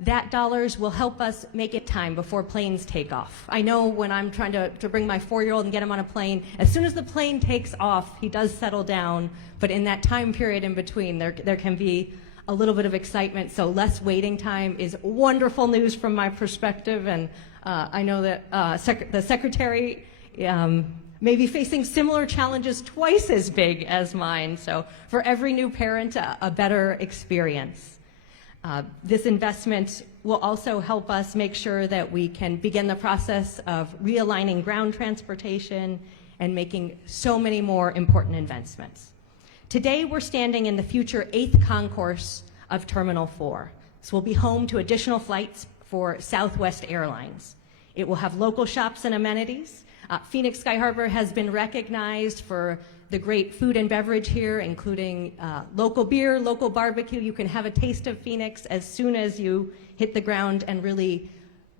that dollars will help us make it time before planes take off. I know when I'm trying to bring my 4-year-old and get him on a plane, as soon as the plane takes off, he does settle down, but in that time period in between, there can be a little bit of excitement, so less waiting time is wonderful news from my perspective, and I know that the Secretary may be facing similar challenges twice as big as mine, so for every new parent, a better experience. This investment will also help us make sure that we can begin the process of realigning ground transportation and making so many more important investments. Today, we're standing in the future 8th concourse of Terminal 4. This will be home to additional flights for Southwest Airlines. It will have local shops and amenities. Phoenix Sky Harbor has been recognized for the great food and beverage here, including local beer, local barbecue. You can have a taste of Phoenix as soon as you hit the ground and really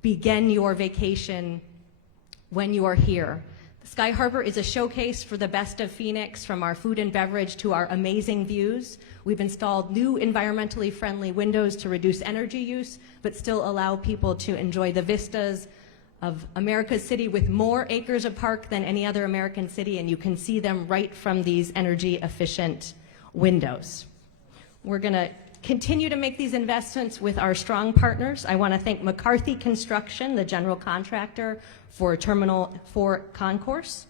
begin your vacation when you are here. Sky Harbor is a showcase for the best of Phoenix, from our food and beverage to our amazing views. We've installed new environmentally friendly windows to reduce energy use, but still allow people to enjoy the vistas of America's city with more acres of park than any other American city, and you can see them right from these energy efficient windows. We're going to continue to make these investments with our strong partners. I want to thank McCarthy Construction, the general contractor for Terminal 4 Concourse,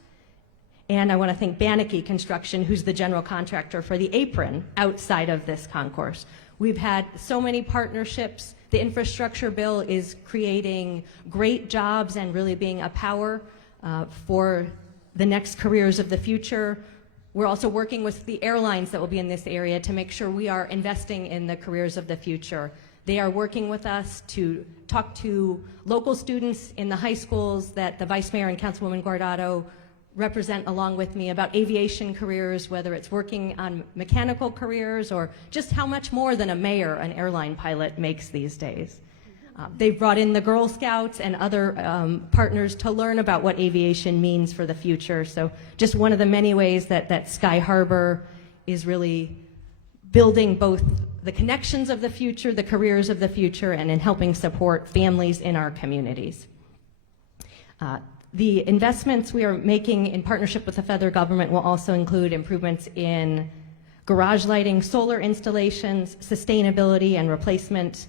and I want to thank Banachke Construction, who's the general contractor for the apron outside of this concourse. We've had so many partnerships. The infrastructure bill is creating great jobs and really being a power for the next careers of the future. We're also working with the airlines that will be in this area to make sure we are investing in the careers of the future. They are working with us to talk to local students in the high schools that the Vice Mayor and Councilwoman Guardado represent along with me about aviation careers, whether it's working on mechanical careers or just how much more than a mayor an airline pilot makes these days. They've brought in the Girl Scouts and other partners to learn about what aviation means for the future. So just one of the many ways that Sky Harbor is really building both the connections of the future, the careers of the future, and in helping support families in our communities. The investments we are making in partnership with the federal government will also include improvements in garage lighting, solar installations, sustainability, and replacement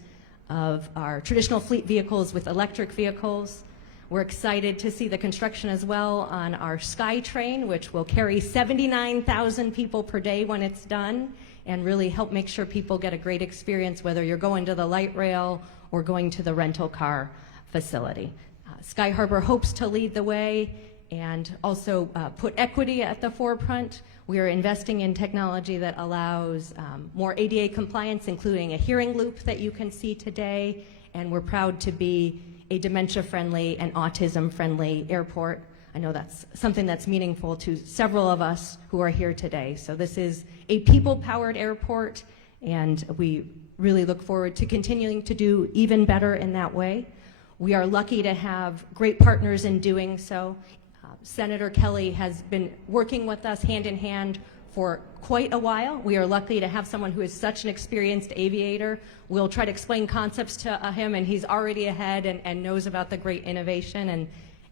of our traditional fleet vehicles with electric vehicles. We're excited to see the construction as well on our SkyTrain, which will carry 79,000 people per day when it's done, and really help make sure people get a great experience, whether you're going to the light rail or going to the rental car facility. Sky Harbor hopes to lead the way and also put equity at the forefront. We are investing in technology that allows more ADA compliance, including a hearing loop that you can see today, and we're proud to be a dementia-friendly and autism-friendly airport. I know that's something that's meaningful to several of us who are here today. So this is a people-powered airport, and we really look forward to continuing to do even better in that way. We are lucky to have great partners in doing so. Senator Kelly has been working with us hand in hand for quite a while. We are lucky to have someone who is such an experienced aviator. We'll try to explain concepts to him, and he's already ahead and knows about the great innovation,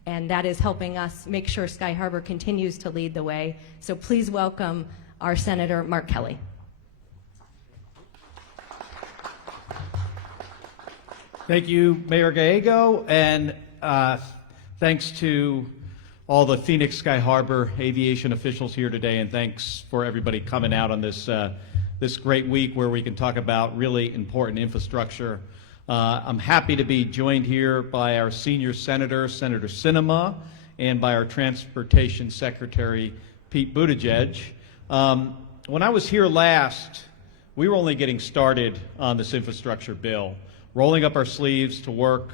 and that is helping us make sure Sky Harbor continues to lead the way. So please welcome our Senator Mark Kelly. Thank you, Mayor Gallego, and thanks to all the Phoenix Sky Harbor aviation officials here today, and thanks for everybody coming out on this this great week where we can talk about really important infrastructure. I'm happy to be joined here by our senior senator, Senator Sinema, and by our Transportation Secretary, Pete Buttigieg. When I was here last, we were only getting started on this infrastructure bill, rolling up our sleeves to work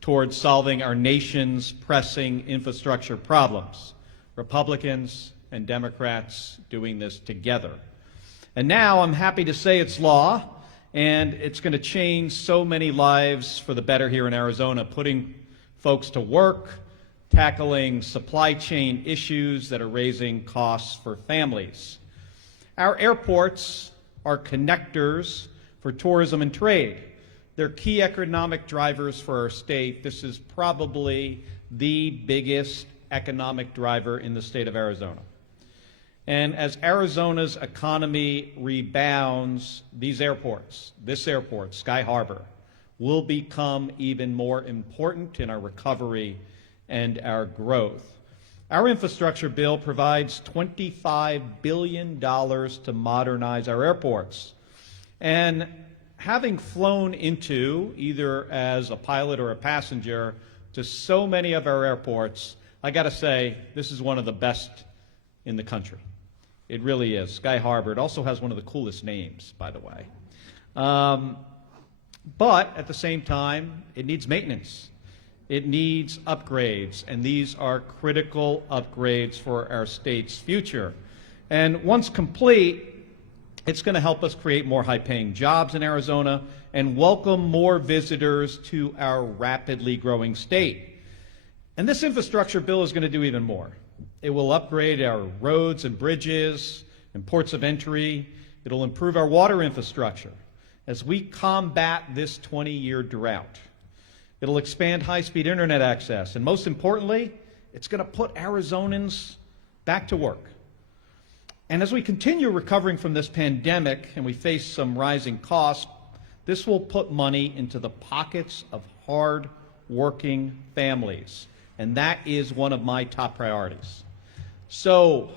towards solving our nation's pressing infrastructure problems. Republicans and Democrats doing this together. And now I'm happy to say it's law, and it's going to change so many lives for the better here in Arizona, putting folks to work, tackling supply chain issues that are raising costs for families. Our airports are connectors for tourism and trade. They're key economic drivers for our state. This is probably the biggest economic driver in the state of Arizona. And as Arizona's economy rebounds, these airports, this airport, Sky Harbor, will become even more important in our recovery and our growth. Our infrastructure bill provides $25 billion to modernize our airports. And having flown into, either as a pilot or a passenger, to so many of our airports, I got to say, this is one of the best in the country. It really is. Sky Harbor. It also has one of the coolest names, by the way. But at the same time, it needs maintenance. It needs upgrades, and these are critical upgrades for our state's future. And once complete, it's going to help us create more high-paying jobs in Arizona and welcome more visitors to our rapidly growing state. And this infrastructure bill is going to do even more. It will upgrade our roads and bridges and ports of entry. It'll improve our water infrastructure as we combat this 20-year drought. It'll expand high-speed internet access, and most importantly, it's going to put Arizonans back to work. And as we continue recovering from this pandemic and we face some rising costs, this will put money into the pockets of hard-working families, and that is one of my top priorities. So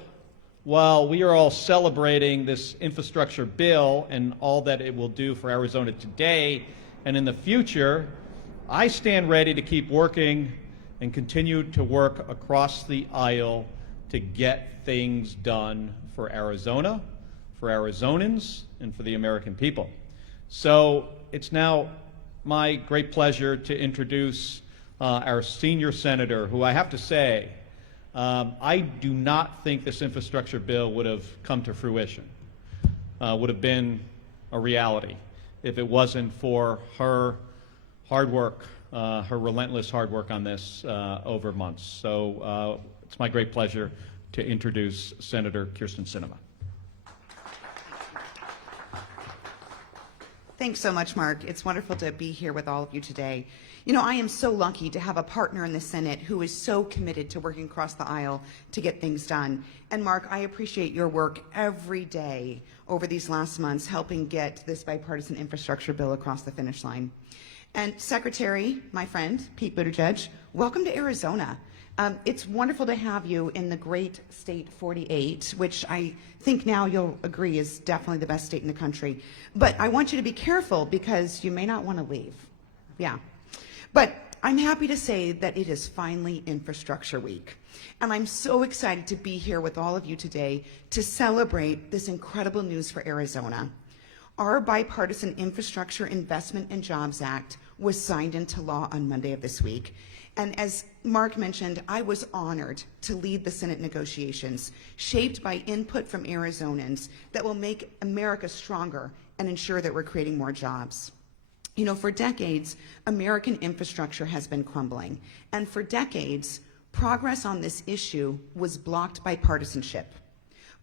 while we are all celebrating this infrastructure bill and all that it will do for Arizona today and in the future, I stand ready to keep working and continue to work across the aisle to get things done for Arizona, for Arizonans, and for the American people. So it's now my great pleasure to introduce our senior senator, who I have to say, I do not think this infrastructure bill would have come to fruition, would have been a reality if it wasn't for her hard work, her relentless hard work on this over months. So it's my great pleasure to introduce Senator Kyrsten Sinema. Thanks so much, Mark. It's wonderful to be here with all of you today. You know, I am so lucky to have a partner in the Senate who is so committed to working across the aisle to get things done. And Mark, I appreciate your work every day over these last months helping get this bipartisan infrastructure bill across the finish line. And Secretary, my friend, Pete Buttigieg, welcome to Arizona. It's wonderful to have you in the great state 48, which I think now you'll agree is definitely the best state in the country. But I want you to be careful because you may not want to leave. Yeah. But I'm happy to say that it is finally Infrastructure Week. And I'm so excited to be here with all of you today to celebrate this incredible news for Arizona. Our Bipartisan Infrastructure Investment and Jobs Act was signed into law on Monday of this week. And as Mark mentioned, I was honored to lead the Senate negotiations, shaped by input from Arizonans that will make America stronger and ensure that we're creating more jobs. You know, for decades, American infrastructure has been crumbling. And for decades, progress on this issue was blocked by partisanship.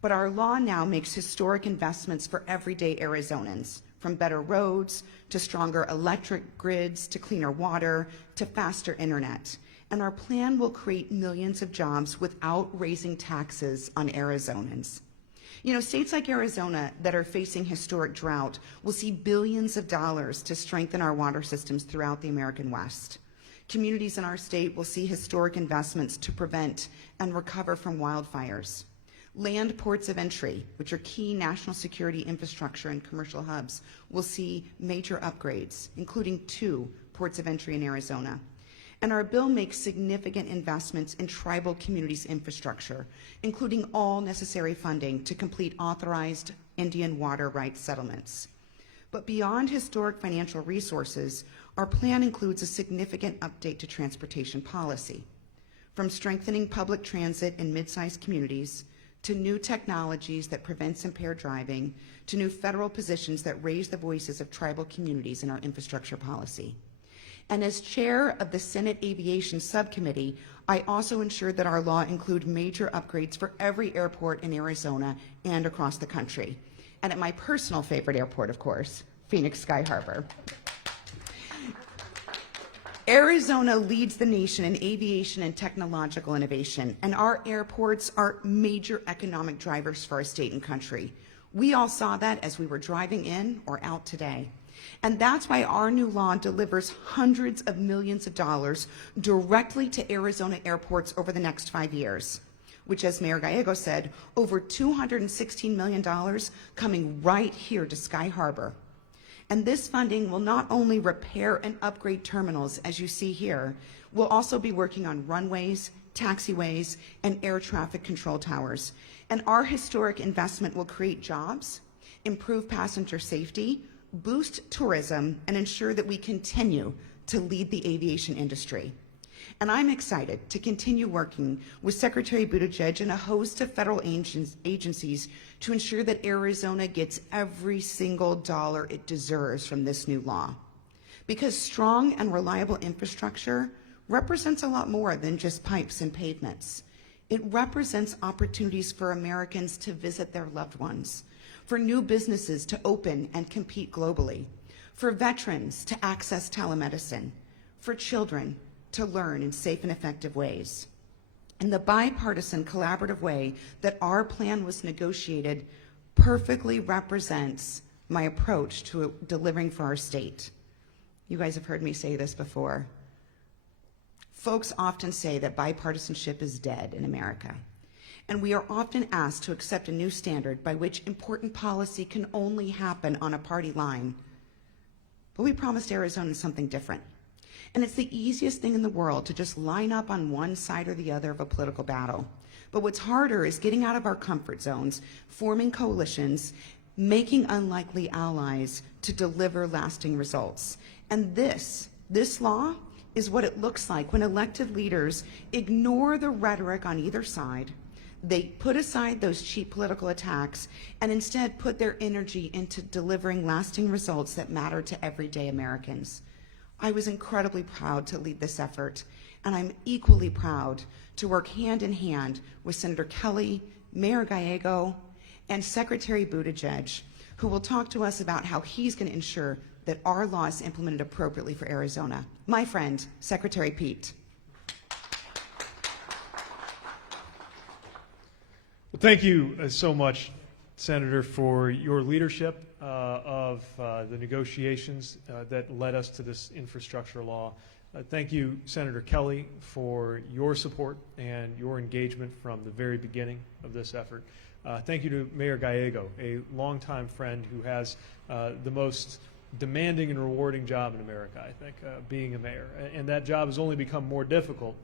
But our law now makes historic investments for everyday Arizonans, from better roads to stronger electric grids to cleaner water to faster internet. And our plan will create millions of jobs without raising taxes on Arizonans. You know, states like Arizona that are facing historic drought will see billions of dollars to strengthen our water systems throughout the American West. Communities in our state will see historic investments to prevent and recover from wildfires. Land ports of entry, which are key national security infrastructure and commercial hubs, will see major upgrades, including 2 ports of entry in Arizona. And our bill makes significant investments in tribal communities' infrastructure, including all necessary funding to complete authorized Indian water rights settlements. But beyond historic financial resources, our plan includes a significant update to transportation policy, from strengthening public transit in mid-sized communities to new technologies that prevents impaired driving, to new federal positions that raise the voices of tribal communities in our infrastructure policy. And as chair of the Senate Aviation Subcommittee, I also ensured that our law include major upgrades for every airport in Arizona and across the country. And at my personal favorite airport, of course, Phoenix Sky Harbor. Arizona leads the nation in aviation and technological innovation, and our airports are major economic drivers for our state and country. We all saw that as we were driving in or out today. And that's why our new law delivers hundreds of millions of dollars directly to Arizona airports over the next 5 years, which, as Mayor Gallego said, over $216 million coming right here to Sky Harbor. And this funding will not only repair and upgrade terminals, as you see here, we'll also be working on runways, taxiways, and air traffic control towers. And our historic investment will create jobs, improve passenger safety, boost tourism, and ensure that we continue to lead the aviation industry. And I'm excited to continue working with Secretary Buttigieg and a host of federal agencies to ensure that Arizona gets every single dollar it deserves from this new law. Because strong and reliable infrastructure represents a lot more than just pipes and pavements. It represents opportunities for Americans to visit their loved ones, for new businesses to open and compete globally, for veterans to access telemedicine, for children to learn in safe and effective ways. And the bipartisan collaborative way that our plan was negotiated perfectly represents my approach to delivering for our state. You guys have heard me say this before. Folks often say that bipartisanship is dead in America. And we are often asked to accept a new standard by which important policy can only happen on a party line. But we promised Arizona something different. And it's the easiest thing in the world to just line up on one side or the other of a political battle. But what's harder is getting out of our comfort zones, forming coalitions, making unlikely allies to deliver lasting results. And this law is what it looks like when elected leaders ignore the rhetoric on either side. They put aside those cheap political attacks and instead put their energy into delivering lasting results that matter to everyday Americans. I was incredibly proud to lead this effort, and I'm equally proud to work hand in hand with Senator Kelly, Mayor Gallego, and Secretary Buttigieg, who will talk to us about how he's going to ensure that our law is implemented appropriately for Arizona. My friend, Secretary Pete. Well, thank you so much, Senator, for your leadership of the negotiations that led us to this infrastructure law. Thank you, Senator Kelly, for your support and your engagement from the very beginning of this effort. Thank you to Mayor Gallego, a longtime friend who has the most demanding and rewarding job in America, I think, being a mayor. And that job has only become more difficult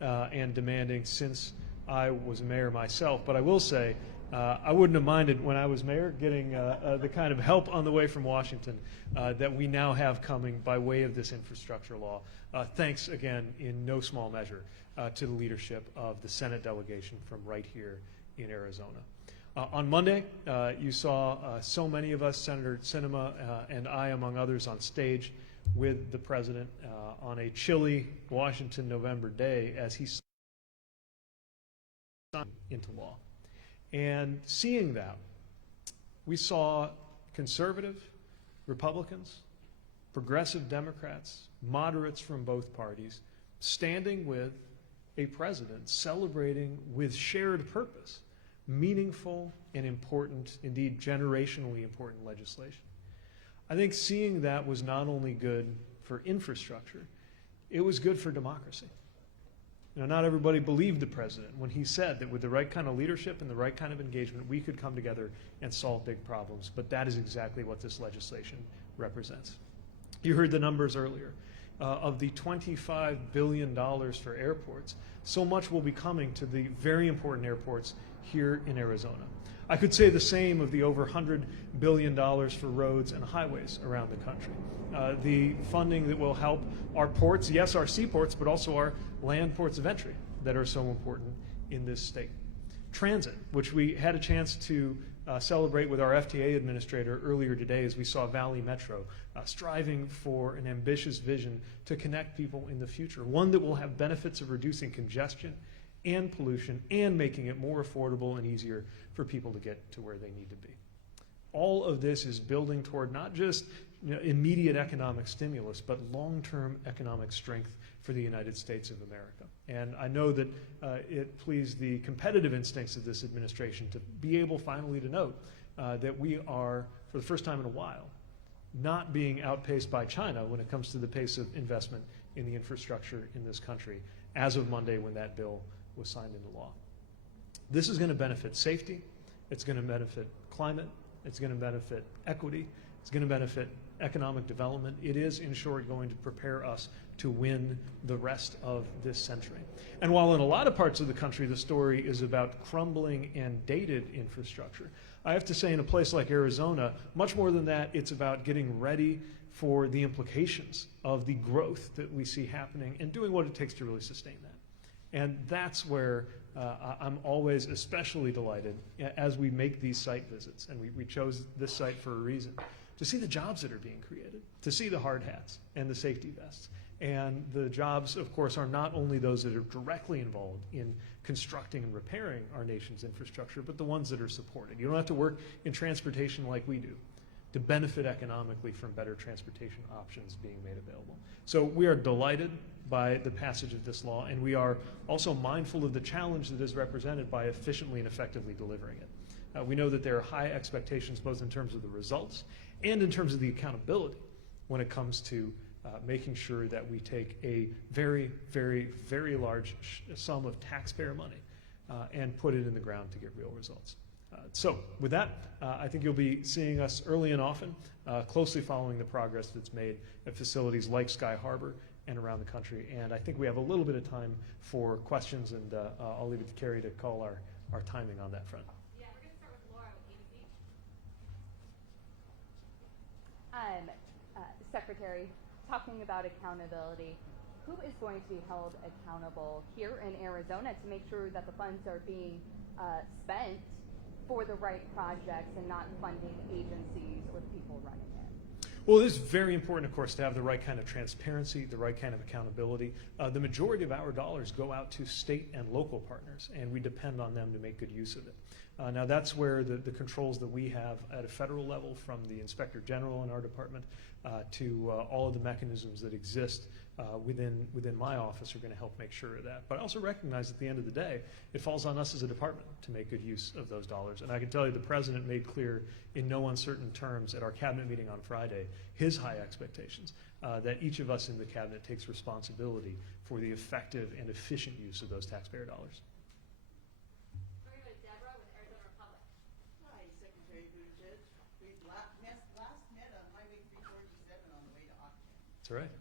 and demanding since I was mayor myself. But I will say, I wouldn't have minded when I was mayor getting the kind of help on the way from Washington that we now have coming by way of this infrastructure law. Thanks again, in no small measure, to the leadership of the Senate delegation from right here in Arizona. On Monday, you saw so many of us, Senator Sinema and I, among others, on stage with the president on a chilly Washington November day as he signed into law. And seeing that, we saw conservative Republicans, progressive Democrats, moderates from both parties, standing with a president celebrating with shared purpose meaningful and important, indeed generationally important legislation. I think seeing that was not only good for infrastructure, it was good for democracy. You know, not everybody believed the president when he said that with the right kind of leadership and the right kind of engagement, we could come together and solve big problems. But that is exactly what this legislation represents. You heard the numbers earlier. Of the $25 billion for airports, so much will be coming to the very important airports here in Arizona. I could say the same of the over $100 billion for roads and highways around the country. The funding that will help our ports, yes, our seaports, but also our land ports of entry that are so important in this state. Transit, which we had a chance to celebrate with our FTA administrator earlier today as we saw Valley Metro striving for an ambitious vision to connect people in the future, one that will have benefits of reducing congestion and pollution and making it more affordable and easier for people to get to where they need to be. All of this is building toward not just immediate economic stimulus, but long-term economic strength for the United States of America. And I know that it pleased the competitive instincts of this administration to be able finally to note that we are, for the first time in a while, not being outpaced by China when it comes to the pace of investment in the infrastructure in this country as of Monday when that bill was signed into law. This is going to benefit safety, it's going to benefit climate, it's going to benefit equity, it's going to benefit economic development. It is, in short, going to prepare us to win the rest of this century. And while in a lot of parts of the country the story is about crumbling and dated infrastructure, I have to say in a place like Arizona, much more than that, it's about getting ready for the implications of the growth that we see happening and doing what it takes to really sustain that. And that's where I'm always especially delighted as we make these site visits, and we chose this site for a reason, to see the jobs that are being created, to see the hard hats and the safety vests. And the jobs, of course, are not only those that are directly involved in constructing and repairing our nation's infrastructure, but the ones that are supported. You don't have to work in transportation like we do to benefit economically from better transportation options being made available. So we are delighted by the passage of this law, and we are also mindful of the challenge that is represented by efficiently and effectively delivering it. We know that there are high expectations both in terms of the results and in terms of the accountability when it comes to making sure that we take a very, very, very large sum of taxpayer money and put it in the ground to get real results. So with that, I think you'll be seeing us early and often, closely following the progress that's made at facilities like Sky Harbor and around the country. And I think we have a little bit of time for questions, and I'll leave it to Carrie to call our timing on that front. Yeah, we're going to start with Laura with ABC. Secretary, talking about accountability, who is going to be held accountable here in Arizona to make sure that the funds are being spent for the right projects and not funding agencies or the people running it? Well, it is very important, of course, to have the right kind of transparency, the right kind of accountability. The majority of our dollars go out to state and local partners, and we depend on them to make good use of it. Now, that's where the controls that we have at a federal level, from the Inspector General in our department to all of the mechanisms that exist within my office, are going to help make sure of that. But I also recognize at the end of the day, it falls on us as a department to make good use of those dollars. And I can tell you the President made clear in no uncertain terms at our cabinet meeting on Friday his high expectations that each of us in the cabinet takes responsibility for the effective and efficient use of those taxpayer dollars. We're going to go to Deborah with Arizona Republic. Hi, Secretary Buttigieg. We last met on Highway 347 on the way to Octane. That's all right.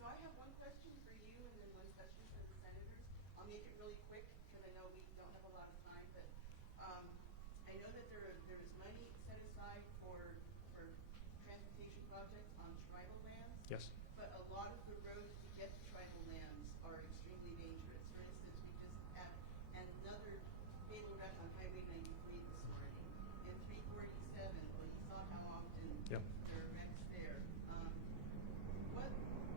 So I have one question for you and then one question for the senators. I'll make it really quick because I know we don't have a lot of time, but I know that there was money set aside for transportation projects on tribal lands. Yes. But a lot of the roads to get to tribal lands are extremely dangerous. For instance, we just had another fatal wreck on Highway 93 this morning. And 347, well, you saw how often Yep. there are wrecks there. What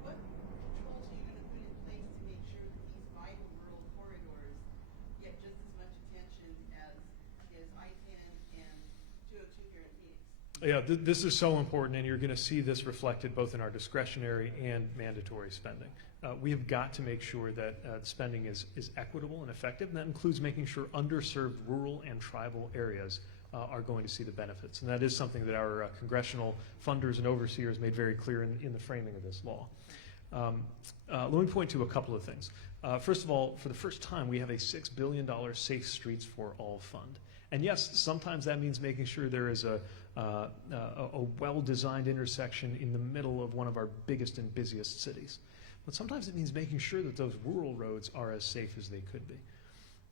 controls are you going to put in place to make sure that these vital rural corridors get just as much attention as I-10 and 202 here in Phoenix? Yeah, this is so important, and you're going to see this reflected both in our discretionary and mandatory spending. We have got to make sure that spending is equitable and effective, and that includes making sure underserved rural and tribal areas are going to see the benefits. And that is something that our congressional funders and overseers made very clear in the framing of this law. Let me point to a couple of things. First of all, for the first time, we have a $6 billion Safe Streets for All fund. And yes, sometimes that means making sure there is a well-designed intersection in the middle of one of our biggest and busiest cities. But sometimes it means making sure that those rural roads are as safe as they could be.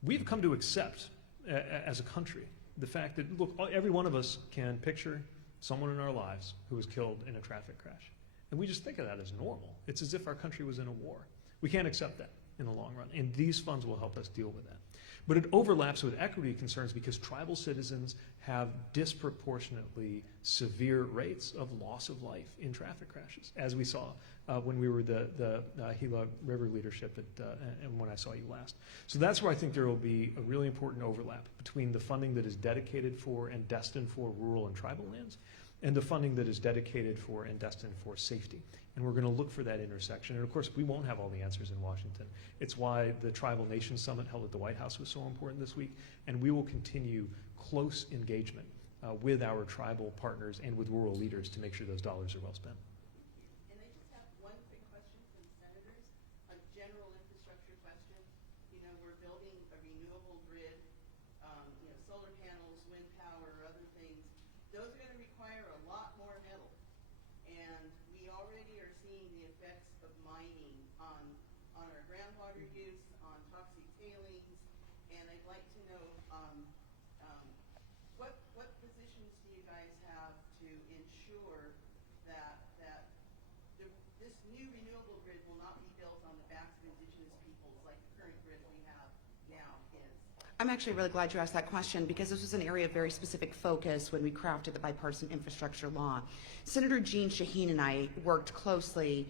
We've come to accept, as a country, the fact that, look, every one of us can picture someone in our lives who was killed in a traffic crash. And we just think of that as normal. It's as if our country was in a war. We can't accept that in the long run, and these funds will help us deal with that. But it overlaps with equity concerns because tribal citizens have disproportionately severe rates of loss of life in traffic crashes, as we saw when we were the Gila River leadership and when I saw you last. So that's where I think there will be a really important overlap between the funding that is dedicated for and destined for rural and tribal lands and the funding that is dedicated for and destined for safety. And we're going to look for that intersection. And of course, we won't have all the answers in Washington. It's why the Tribal Nations Summit held at the White House was so important this week. And we will continue close engagement with our tribal partners and with rural leaders to make sure those dollars are well spent. And I just have one quick question for the senators, a general infrastructure question. You know, we're building a renewable grid, you know, solar panels, wind power, other things. Those are going to require a lot more metal. And we already are seeing the effects of mining on our groundwater use, on toxic tailings. And I'd like to know, what positions do you guys have to ensure that this new renewable grid will not be built on the backs of indigenous peoples like the current grid we have now is? I'm actually really glad you asked that question because this was an area of very specific focus when we crafted the bipartisan infrastructure law. Senator Jeanne Shaheen and I worked closely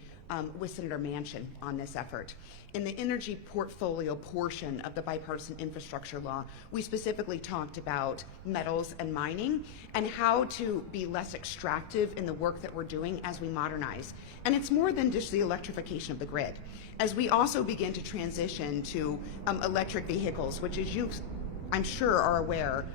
with Senator Manchin on this effort. In the energy portfolio portion of the bipartisan infrastructure law, we specifically talked about metals and mining and how to be less extractive in the work that we're doing as we modernize. And it's more than just the electrification of the grid. As we also begin to transition to electric vehicles, which as you, I'm sure, are aware,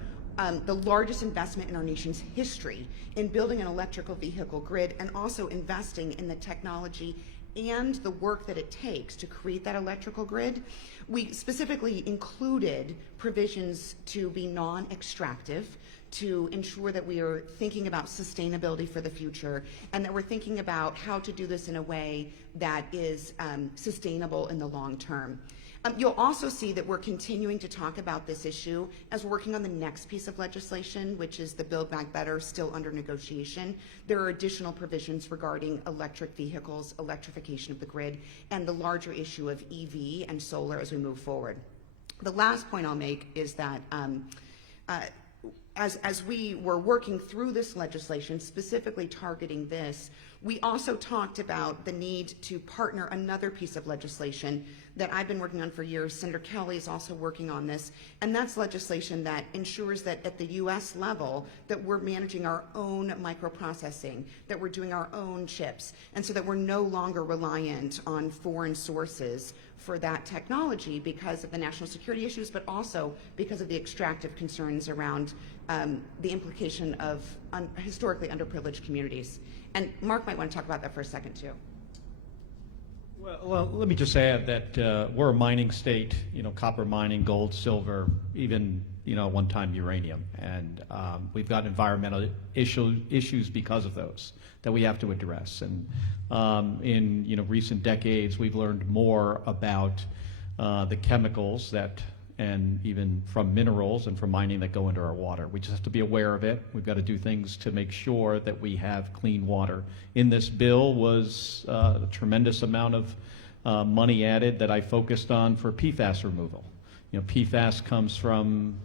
the largest investment in our nation's history in building an electrical vehicle grid and also investing in the technology and the work that it takes to create that electrical grid. We specifically included provisions to be non-extractive, to ensure that we are thinking about sustainability for the future and that we're thinking about how to do this in a way that is sustainable in the long term. You'll also see that we're continuing to talk about this issue as we're working on the next piece of legislation, which is the Build Back Better, still under negotiation. There are additional provisions regarding electric vehicles, electrification of the grid, and the larger issue of EV and solar as we move forward. The last point I'll make is that as we were working through this legislation, specifically targeting this, we also talked about the need to partner another piece of legislation that I've been working on for years. Senator Kelly is also working on this, and that's legislation that ensures that at the U.S. level that we're managing our own microprocessing, that we're doing our own chips, and so that we're no longer reliant on foreign sources for that technology because of the national security issues, but also because of the extractive concerns around the implication of historically underprivileged communities. And Mark might want to talk about that for a second too. Well, let me just add that we're a mining state, you know, copper mining, gold, silver, even, you know, one time uranium. And we've got environmental issues because of those that we have to address. And in, you know, recent decades, we've learned more about the chemicals that, and even from minerals and from mining that go into our water. We just have to be aware of it. We've got to do things to make sure that we have clean water. In this bill was a tremendous amount of money added that I focused on for PFAS removal. You know, PFAS comes from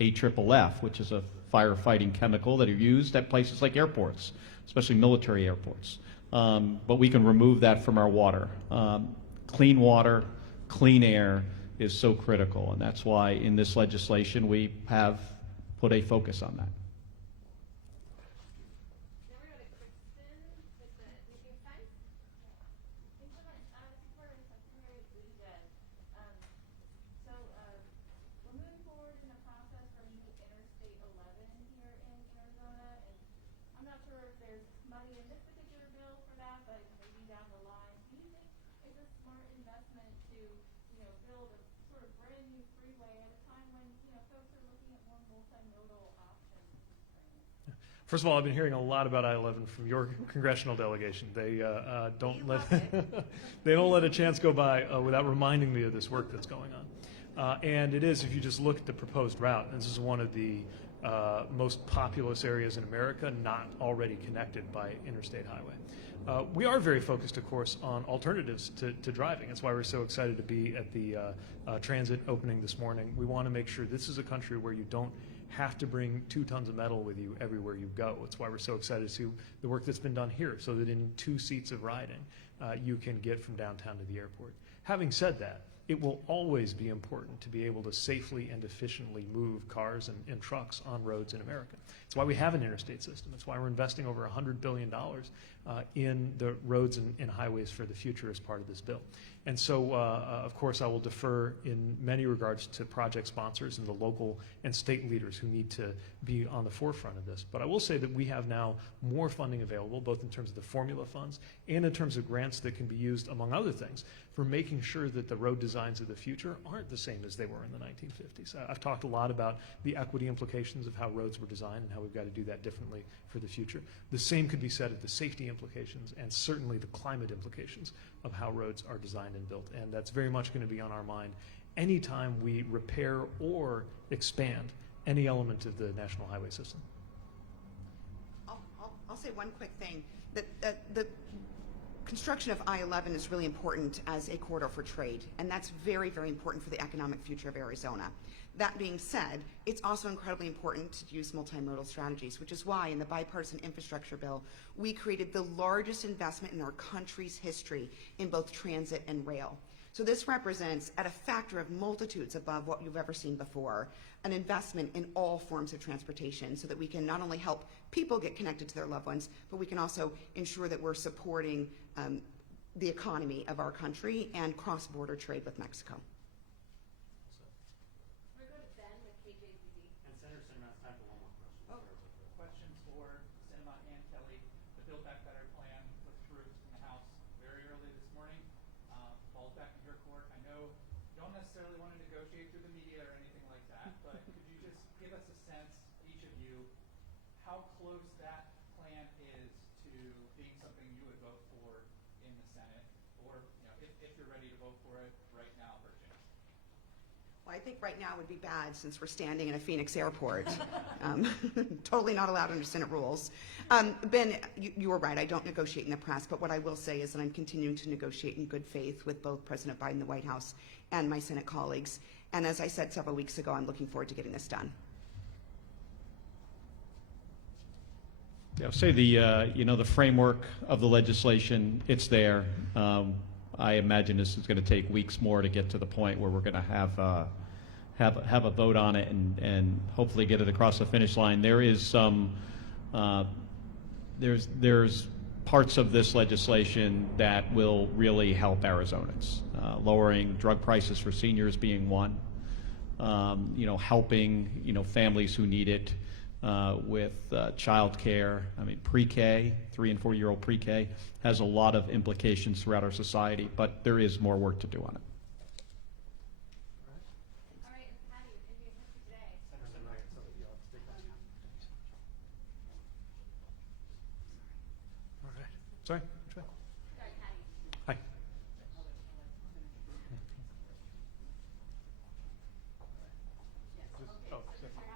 AFFF, which is a firefighting chemical that are used at places like airports, especially military airports. But we can remove that from our water. Clean water, clean air is so critical, and that's why in this legislation we have put a focus on that. Now we're going to Kristen with the New Times. Thanks so much. Secretary Buttigieg. So we're moving forward in the process for Interstate 11 here in Arizona, and I'm not sure if there's money in this particular bill for that, but maybe down the line. Do you think it's a smart investment to, you know, build a sort of brand new freeway at a time when, you know, folks are looking at more multimodal options? First of all, I've been hearing a lot about I-11 from your congressional delegation. They don't let they don't let a chance go by without reminding me of this work that's going on. And it is, if you just look at the proposed route, this is one of the most populous areas in America not already connected by interstate highway. We are very focused, of course, on alternatives to driving. That's why we're so excited to be at the transit opening this morning. We want to make sure this is a country where you don't have to bring 2 tons of metal with you everywhere you go. That's why we're so excited to see the work that's been done here, so that in 2 seats of riding, you can get from downtown to the airport. Having said that, it will always be important to be able to safely and efficiently move cars and trucks on roads in America. It's why we have an interstate system. It's why we're investing over $100 billion in the roads and highways for the future as part of this bill. And so, of course, I will defer in many regards to project sponsors and the local and state leaders who need to be on the forefront of this. But I will say that we have now more funding available, both in terms of the formula funds and in terms of grants that can be used, among other things, for making sure that the road designs of the future aren't the same as they were in the 1950s. I've talked a lot about the equity implications of how roads were designed and how we've got to do that differently for the future. The same could be said of the safety implications and certainly the climate implications of how roads are designed and built. And that's very much going to be on our mind anytime we repair or expand any element of the national highway system. I'll say one quick thing. The construction of I-11 is really important as a corridor for trade, and that's very, very important for the economic future of Arizona. That being said, it's also incredibly important to use multimodal strategies, which is why in the bipartisan infrastructure bill, we created the largest investment in our country's history in both transit and rail. So this represents, at a factor of multitudes above what you've ever seen before, an investment in all forms of transportation so that we can not only help people get connected to their loved ones, but we can also ensure that we're supporting the economy of our country and cross-border trade with Mexico. We're going to go to Ben with KJVD. And Senator Sinema has time for one more question. Questions for Sinema and Kelly. The Build Back Better plan was approved in the House very early this morning. Falls back in your court. I know you don't necessarily want to negotiate through the media or anything like that, but could you just give us a sense, each of you, how close that plan is to being something you would vote for in the Senate, or if you're ready to vote for it right now, for a chance? Well, I think right now would be bad since we're standing in a Phoenix airport. Totally not allowed under Senate rules. Ben, you were right. I don't negotiate in the press, but what I will say is that I'm continuing to negotiate in good faith with both President Biden, the White House, and my Senate colleagues. And as I said several weeks ago, I'm looking forward to getting this done. Yeah, I'll say the framework of the legislation, it's there. I imagine this is going to take weeks more to get to the point where we're going to have a vote on it and hopefully get it across the finish line. There is some there's parts of this legislation that will really help Arizonans. Lowering drug prices for seniors being one. Helping families who need it. With child care. I mean, pre-K, 3- and 4-year-old pre-K has a lot of implications throughout our society, but there is more work to do on it. All right, it's Patty with Indian History Today. Senator Sinema, I saw that you all stick on. All right. Sorry, which way? Sorry, Patty. Hi.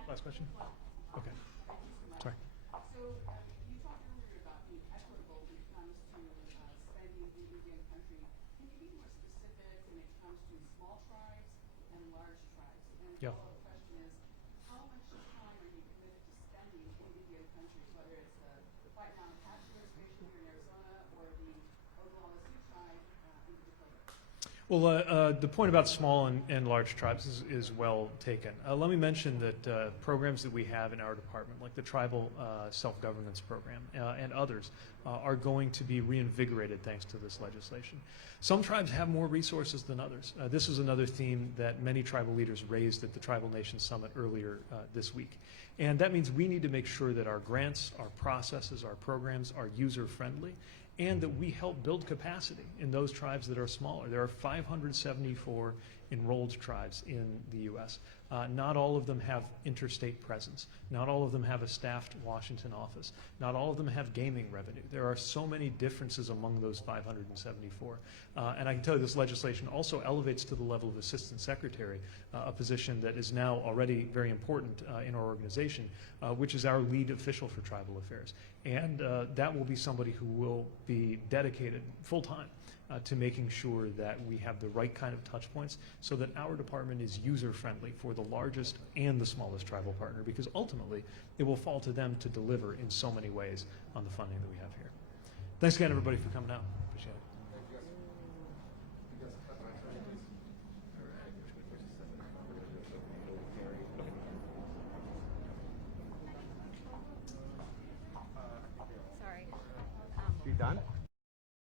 Last question? Okay. Sorry. So you talked earlier about being equitable when it comes to spending in Indian country. Can you be more specific when it comes to small tribes and large tribes? And the Yeah. follow-up question is, how much time are you committed to spending in Indian country, whether it's the White Mountain Apache Reservation here in Arizona or the Oglala Sioux tribe in Dakota? Well, the point about small and large tribes is well taken. Let me mention that programs that we have in our department, like the Tribal Self-Governance Program and others, are going to be reinvigorated thanks to this legislation. Some tribes have more resources than others. This is another theme that many tribal leaders raised at the Tribal Nations Summit earlier this week. And that means we need to make sure that our grants, our processes, our programs are user-friendly, and that we help build capacity in those tribes that are smaller. There are 574 enrolled tribes in the U.S. Not all of them have interstate presence. Not all of them have a staffed Washington office. Not all of them have gaming revenue. There are so many differences among those 574. And I can tell you this legislation also elevates to the level of assistant secretary, a position that is now already very important in our organization, which is our lead official for tribal affairs. And that will be somebody who will be dedicated full-time to making sure that we have the right kind of touch points so that our department is user-friendly for the largest and the smallest tribal partner, because ultimately it will fall to them to deliver in so many ways on the funding that we have here. Thanks again, everybody, for coming out.